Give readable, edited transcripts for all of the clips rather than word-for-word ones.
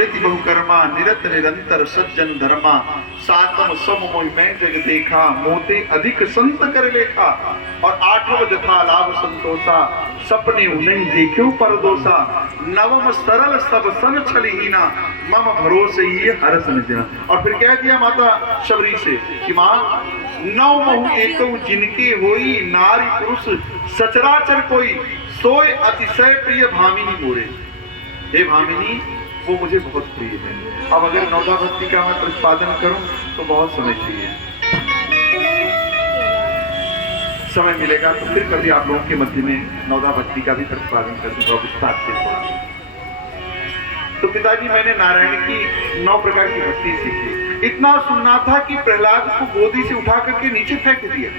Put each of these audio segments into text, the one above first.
बहुकर्मा निरत निरंतर सज्जन धर्मा सातम सम मोहि मैं जग देखा मोते अधिक संत कर लेखा। और आठव जथा लाभ संतोषा सपने उन्हें देखो परदोषा। नवम सरल सब सन छलहीना मम भरोसे ही हरस निजना। और फिर कह दिया माता शबरी से कि माँ नौ महु एक जिनके होई नारी पुरुष सचराचर कोई सोय अतिशय प्रिय भामिनी मोरे। हे भामिनी वो मुझे बहुत प्रिय है। अब अगर नौदा भक्ति का मैं प्रतिपादन करूं तो बहुत समय चाहिए, समय मिलेगा तो फिर कभी आप लोगों के मध्य में नौदा भक्ति का भी प्रतिपादन कर दूंगा विस्तार से। तो पिताजी मैंने नारायण की 9 प्रकार की भक्ति सीखी। इतना सुनना था कि प्रहलाद को गोदी से उठा करके नीचे फेंक दिया,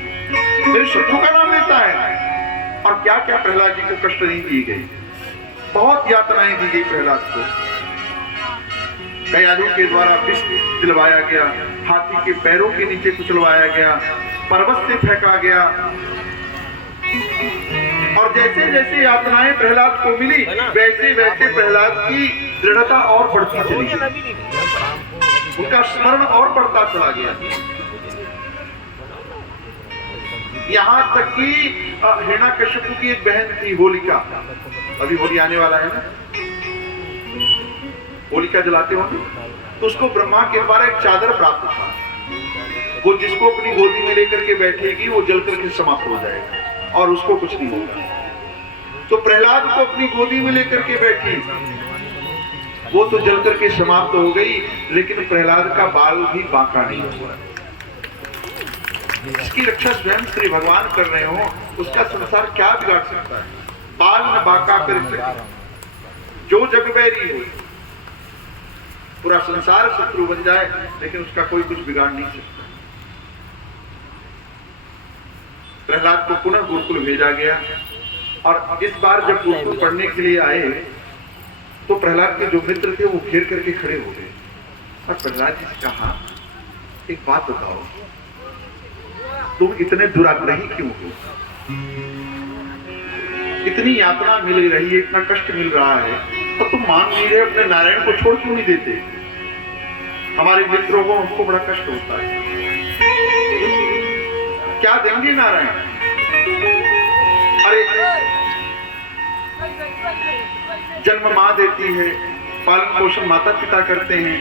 फिर शत्रु का नाम लेता है। और क्या क्या प्रहलाद जी को कष्ट नहीं दी गई, बहुत यातनाएं दी गई प्रहलाद को। कयालू के द्वारा विष दिलवाया गया, हाथी के पैरों के नीचे कुचलवाया गया, पर्वत से फेंका गया। और जैसे जैसे यातनाएं प्रहलाद को मिली वैसे वैसे प्रहलाद की दृढ़ता और बढ़ती चली गई, उनका स्मरण और बढ़ता चला गया। यहाँ तक कि हिरण्यकश्यप की एक बहन थी होलिका, अभी होली आने वाला है ना, होलिका जलाते हो तो उसको ब्रह्मा के द्वारा एक चादर प्राप्त था, वो जिसको अपनी गोदी में लेकर के बैठेगी वो जल करके समाप्त हो जाएगा और उसको कुछ नहीं होगा। तो प्रहलाद को अपनी गोदी में लेकर के बैठी, वो तो जल करके समाप्त हो गई, लेकिन प्रहलाद का बाल भी बांका नहीं हुआ। इसकी रक्षा स्वयं श्री भगवान कर रहे हो, उसका संसार क्या बिगाड़ सकता है? बाल न बांका कर सके जो जग बैरी हो, पूरा संसार शत्रु बन जाए लेकिन उसका कोई कुछ बिगाड़ नहीं सकता। प्रहलाद को पुनः गुरुकुल भेजा गया और इस बार जब गुरुकुल पढ़ने के लिए आए तो प्रहलाद के जो मित्र थे वो घेर करके खड़े हो गए और प्रहलाद जी से कहा, एक बात बताओ, तुम इतने दुराग्रही क्यों हो? इतनी यातना मिल रही है, इतना कष्ट मिल रहा है, तो तुम मान नहीं रहे, अपने नारायण को छोड़ क्यों नहीं देते? हमारे मित्रों को हमको बड़ा कष्ट होता है, क्या देंगे नारायण? अरे जन्म मां देती है, पालन पोषण माता पिता करते हैं,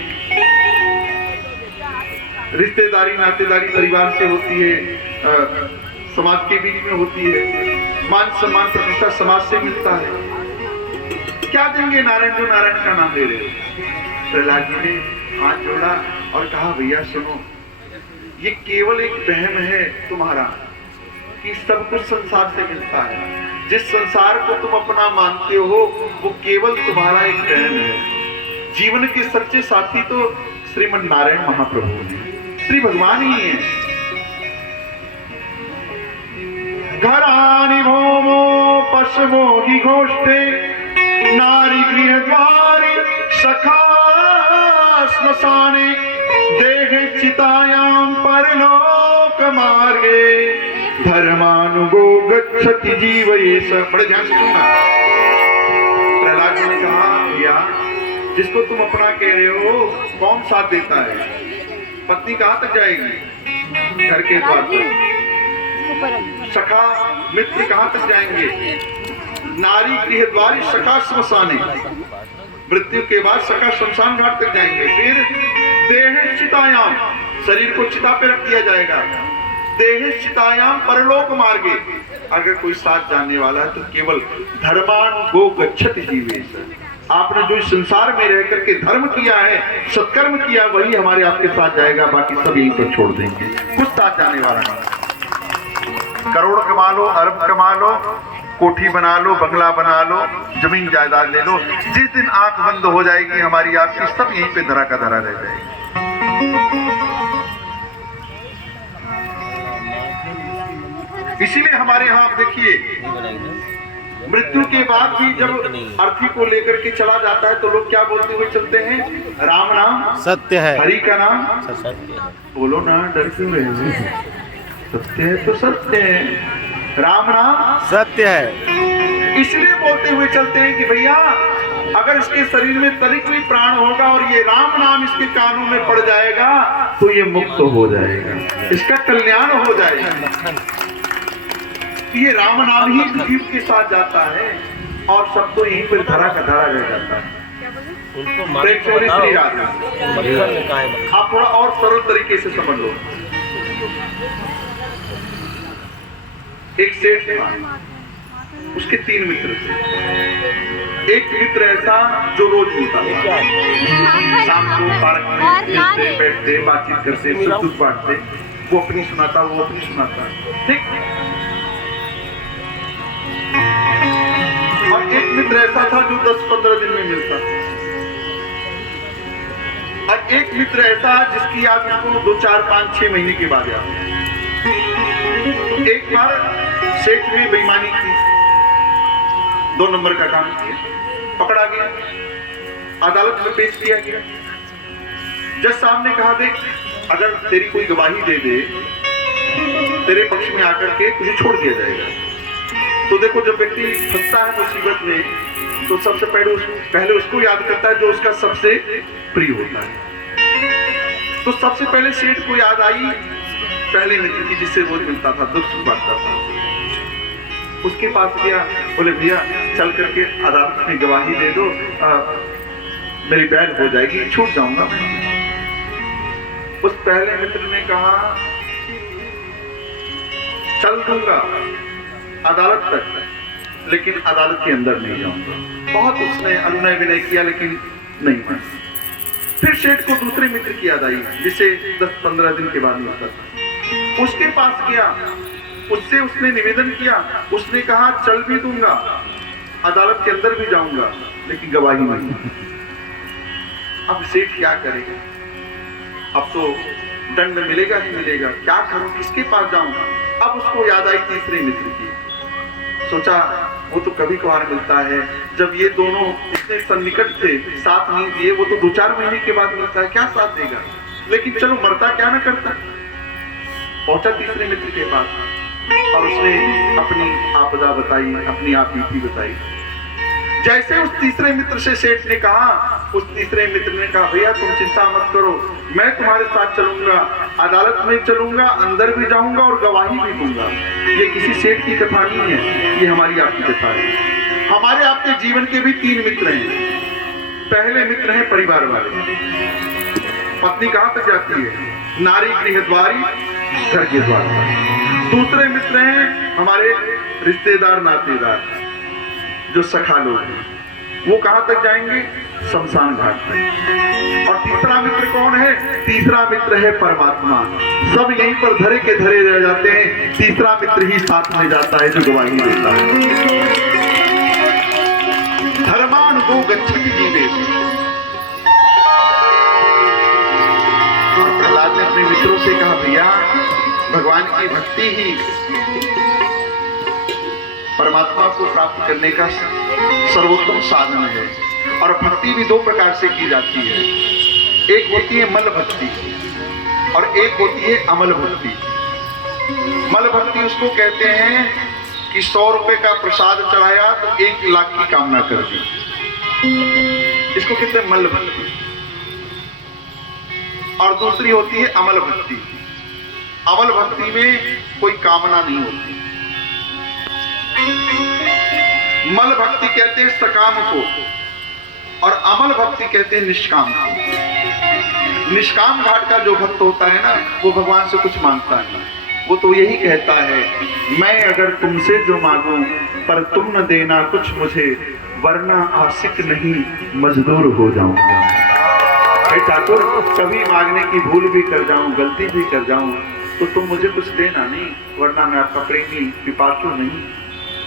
रिश्तेदारी नातेदारी परिवार से होती है, समाज के बीच में होती है, मान सम्मान प्रतिष्ठा समाज से मिलता है, क्या देंगे नारायण जो नारायण का नाम ले रहे हो? प्रहलाद जी ने हाथ जोड़ा और कहा, भैया सुनो, ये केवल एक वहम है तुम्हारा कि सब कुछ संसार से मिलता है। जिस संसार को तुम अपना मानते हो वो केवल तुम्हारा एक वहम है। जीवन के सच्चे साथी तो श्रीमन नारायण महाप्रभु हैं, श्री भगवान ही हैं। घरानि भौमो पशवो हि घोष्ठे नारी गृह द्वारे सखा श्मशाने देह चितायां परलोक मार्गे धर्मानुगो गच्छति जीव ये सब। बड़े ध्यान से सुनना। प्रहलाद जी ने कहा, भैया जिसको तुम अपना कह रहे हो कौन साथ देता है? पत्नी कहाँ तक जाएगी? घर के द्वार तक। सखा मित्र कहाँ तक जाएंगे? नारी गृह द्वारी सखा श्मशाने, मृत्यु के बाद सखा शमशान घाट तक जाएंगे। फिर देह चितायाम, शरीर को चिता पे रख दिया जाएगा। देह चितायाम परलोक मार्गे, अगर कोई साथ जाने वाला है तो केवल धर्मान गो गच्छति जीवेश। आपने जो संसार में रह करके धर्म किया है, सत्कर्म किया, वही हमारे आपके साथ जाएगा, बाकी सब यहीं पर छोड़ देंगे, कुछ साथ जाने वाला नहीं। करोड़ कमा लो, अरब कमा लो, कोठी बना लो, बंगला बना लो, जमीन जायदाद ले लो, जिस दिन आंख बंद हो जाएगी हमारी आपकी, सब यहीं पे धरा का धरा रह जाएगी। इसीलिए हमारे यहाँ आप देखिए, मृत्यु के बाद भी जब अर्थी को लेकर के चला जाता है तो लोग क्या बोलते हुए चलते हैं? राम नाम सत्य है, हरि का नाम सत्य है। बोलो ना, डर क्यों रहे हो? सत्य है तो सत्य है, राम नाम सत्य है। इसलिए बोलते हुए चलते हैं कि भैया अगर इसके शरीर में तनिक भी प्राण होगा और ये राम नाम इसके कानों में पड़ जाएगा तो ये मुक्त हो जाएगा, इसका कल्याण हो जाएगा। ये राम नाम ही जीव के साथ जाता है और सब तो यहीं पर धरा का धरा रह जाता है। आप थोड़ा और सरल तरीके से समझ लो। एक सेठ था, उसके 3 मित्र थे। एक मित्र ऐसा जो रोज मिलता था, शाम को पार्क में मिलते, बैठते, बातचीत करते, सुख दुख बांटते, वो अपनी सुनाता, वो अपनी सुनाता, ठीक। और एक मित्र ऐसा था जो 10-15 दिन में मिलता, और एक मित्र ऐसा जिसकी याद उसको 2, 4, 5, 6 महीने के बाद याद। एक बार सेठ ने बेईमानी की, 2 नंबर का काम किया, पकड़ा गया, अदालत में पेश किया गया। जज साहब ने कहा, देख अगर तेरी कोई गवाही दे दे तेरे पक्ष में आकर के तुझे छोड़ दिया जाएगा। तो देखो जब व्यक्ति फंसता है मुसीबत में तो सबसे पहले उसको याद करता है जो उसका सबसे प्रिय होता है। तो सबसे पहले सेठ को याद आई पहले मित्र की जिससे रोज मिलता था, दुख सुख बांटता था। उसके पास गया, बोले भैया चल करके अदालत में गवाही दे दो, मेरी बैल हो जाएगी, छूट जाऊंगा मैं। उस पहले मित्र ने कहा चल दूंगा अदालत तक, लेकिन अदालत के अंदर नहीं जाऊंगा। बहुत उसने अनुनय विनय किया लेकिन नहीं माना। फिर सेठ को दूसरे मित्र की याद आई जिसे 10-15 दिन के बाद मिलता था। उसके पास गया, उससे उसने निवेदन किया, उसने कहा चल भी दूंगा, अदालत के अंदर भी जाऊंगा, लेकिन गवाही नहीं। अब सेठ क्या करेगा? अब तो दंड मिलेगा ही मिलेगा, क्या करूं, किसके पास जाऊं? अब उसको याद आई तीसरे मित्र की। सोचा वो तो कभी कभार मिलता है, जब ये दोनों इतने सन्निकट थे, साथ नहीं दिए, वो तो 2-4 महीने के बाद मिलता है, क्या साथ देगा, लेकिन चलो मरता क्या ना करता। पहुंचा तीसरे मित्र के पास और उसने अपनी आपदा बताई, अपनी आपबीती बताई। जैसे उस तीसरे मित्र से सेठ ने कहा, उस तीसरे मित्र ने कहा भैया तुम चिंता मत करो, मैं तुम्हारे साथ चलूंगा, अदालत में चलूंगा, अंदर भी जाऊंगा और गवाही भी दूंगा। ये किसी सेठ की कथा नहीं है, ये हमारी आपकी कथा है। हमारे आपके जीवन के भी 3 मित्र हैं। पहले मित्र हैं परिवार वाले, पत्नी कहां तक जाती है, नारी गृहद्वारी, घर के द्वार पर। दूसरे मित्र हैं हमारे रिश्तेदार नातेदार जो सखा लोग हैं, वो कहां तक जाएंगे, शमशान घाट तक। और तीसरा मित्र कौन है? तीसरा मित्र है परमात्मा। सब यहीं पर धरे के धरे रह जाते हैं, तीसरा मित्र ही साथ में जाता है जो गवाही देता है। धर्मानुगो गच्छति जीवेषु। प्रहलाद ने अपने मित्रों से कहा भैया भगवान की भक्ति ही परमात्मा को प्राप्त करने का सर्वोत्तम साधन है। और भक्ति भी 2 प्रकार से की जाती है, एक होती है मल भक्ति और एक होती है अमल भक्ति। मल भक्ति उसको कहते हैं कि 100 रुपए का प्रसाद चढ़ाया तो 1 लाख की कामना कर दी, इसको कहते हैं मल भक्ति। और दूसरी होती है अमल भक्ति। अमल भक्ति में कोई कामना नहीं होती। मल भक्ति कहते हैं सकाम को और अमल भक्ति कहते हैं निष्काम को। निष्काम घाट का जो भक्त होता है ना, वो भगवान से कुछ मांगता है, वो तो यही कहता है मैं अगर तुमसे जो मांगूं पर तुम न देना कुछ मुझे, वरना आशिक नहीं मजदूर हो जाऊंगा। ठाकुर कभी मांगने की भूल भी कर जाऊं, गलती भी कर जाऊं, तो तुम मुझे कुछ देना नहीं, वरना मैं आपका प्रेमी पिपासु नहीं,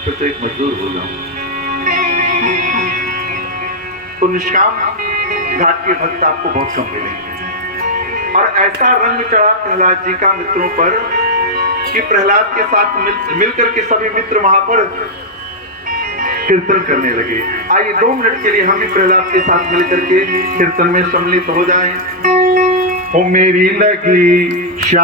तो एक मजदूर हो जाऊं। तो निष्काम घाट के भक्त आपको बहुत कम मिलेंगे। और ऐसा रंग चढ़ा प्रहलाद जी का मित्रों पर कि प्रहलाद के साथ मिलकर के सभी मित्र वहां पर कीर्तन करने लगे। आइए 2 मिनट के लिए हम भी प्रहलाद के साथ मिलकर के कीर्तन में सम्मिलित हो जाएं। ओ मेरी लगी